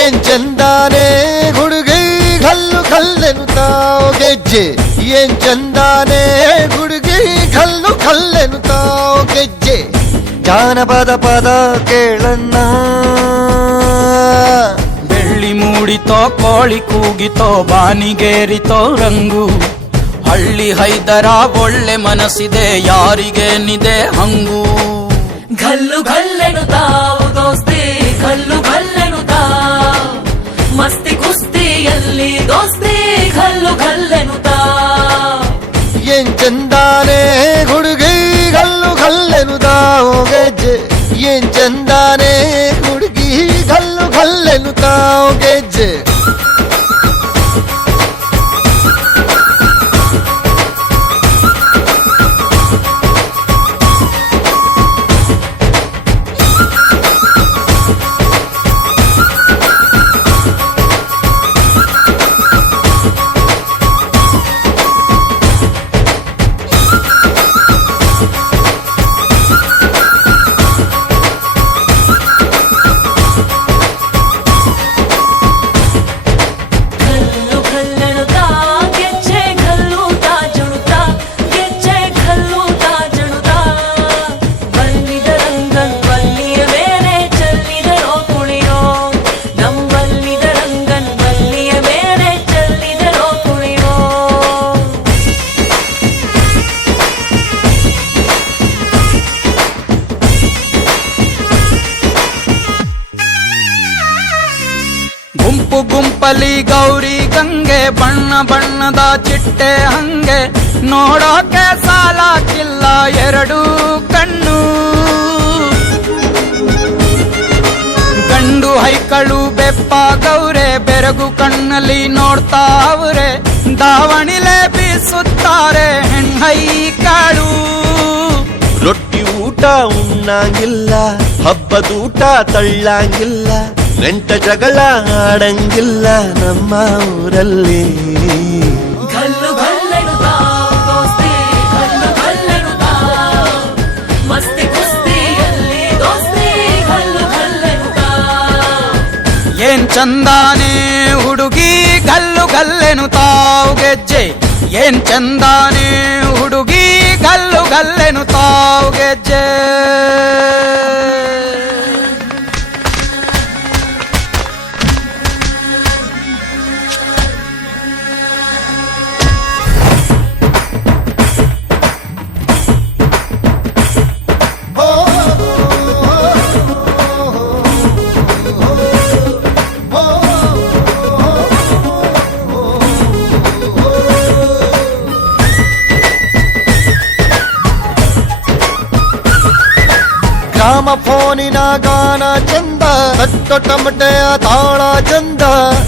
ಏನ್ ಚಂದಾನೆ ಹುಡುಗಿ ಕಲ್ಲು ಕಲ್ಲೆನುತ್ತಾವ್ ಗೆಜ್ಜೆ ಏನ್ ಚಂದಾನೆ ಹುಡುಗಿ ಕಲ್ಲು ಕಲ್ಲೆನುತ್ತಾವ್ ಗೆಜ್ಜೆ ಜಾನಪದ ಪದ ಕೇಳಣ್ಣ ಬೆಳ್ಳಿ ಮೂಡಿತೋ ಕೋಳಿ ಕೂಗಿತೋ ಬಾನಿಗೇರಿತೋ ರಂಗು ಹಳ್ಳಿ ಹೈದರ ಒಳ್ಳೆ ಮನಸ್ಸಿದೆ ಯಾರಿಗೇನಿದೆ ಹಂಗು ಗಲ್ಲು ಗಲ್ಲೆನುತ್ತಾವು ದೋಸ್ತಿ ಗಲ್ಲು ಗಲ್ಲೆನುತ್ತಾವ್ ಮಸ್ತಿ ಕುಸ್ತಿಯಲ್ಲಿ ದೋಸ್ತಿ ಗಲ್ಲು ಗಲ್ಲೆನುತ್ತಾವ್ ಏನ್ ಚಂದಾನೆ ಹುಡುಗಿ ಕಲ್ಲು ಕಲ್ಲೆನುತ್ತಾವ್ ಗೆಜ್ಜೆ ಏನ್ ಚಂದಾನೆ ಹುಡುಗಿ ಕಲ್ಲು ಕಲ್ಲೆನುತ್ತಾವ್ ಗೆಜ್ಜೆ ಗಲ್ಲು ಗಲ್ಲೆನುತ್ತಾವ್ ಗೆಜ್ಜೆ ಗಲ್ಲುತ್ತಾ ಜುಣುತ್ತಾ ಗೆಜ್ಜೆ ಗಲ್ಲುತ್ತಾ ಜುಣುತ್ತಾ ಬಲ್ಲಿದ ರಂಗನ್ ಬಲ್ಲಿಯ ಮೇಲೆ ಚೆಲ್ಲಿದರೋ ಕುಣಿಯೋ ನಮ್ಮಲ್ಲಿದ ರಂಗನ್ ಬಲ್ಲಿಯ ಮೇಲೆ ಚೆಲ್ಲಿದರೋ ಕುಣಿಯೋ ಗುಂಪು ಗುಂಪಲಿ ಗೌರಿ ಗಂಗೆ ಬಣ್ಣ ಬಣ್ಣದ ಚಿಟ್ಟೆ ಹಂಗೆ ನೋಡೋಕೆ ಸಾಲಾಕಿಲ್ಲ ಎರಡು ಕಣ್ಣು ಗಂಡು ಹೈಕಳು ಬೆಪ್ಪ ಗೌರೆ ಬೆರಗು ಕಣ್ಣಲ್ಲಿ ನೋಡ್ತಾವ್ರೆ ದಾವಣಿಲೆ ಬೀಸುತ್ತಾರೆ ಹೆಣ್ಣೈಕಾಳು ರೊಟ್ಟಿ ಊಟ ಉಣ್ಣಂಗಿಲ್ಲ ಹಬ್ಬದೂಟ ತಳ್ಳಂಗಿಲ್ಲ ನೆಂಟ ಜಗಳ ಆಡಂಗಿಲ್ಲ ನಮ್ಮ ಊರಲ್ಲಿ ಗಲ್ಲು ಗಲ್ಲೆನುತ್ತಾವ್ ದೋಸ್ತಿ ಗಲ್ಲು ಗಲ್ಲೆನುತ್ತಾವ್ ಮಸ್ತಿ ಕುಸ್ತಿಯಲ್ಲಿ ದೋಸ್ತಿ ಗಲ್ಲು ಗಲ್ಲೆನುತ್ತಾವ್ ಏನ್ ಚಂದಾನೆ ಹುಡುಗಿ ಗಲ್ಲು ಗಲ್ಲೆನುತ್ತಾವ್ ಗೆಜ್ಜೆ ಏನ್ ಚಂದಾನೆ ಹುಡುಗಿ ಗಲ್ಲು ಗಲ್ಲೆನುತ್ತಾವ್ ಗೆಜ್ಜೆ ಗ್ರಾಮ ಫೋನಿನ ಗಾನ ಚಂದ ಕಟ್ಟು ಟಮಟೆಯ ತಾಳ ಚಂದ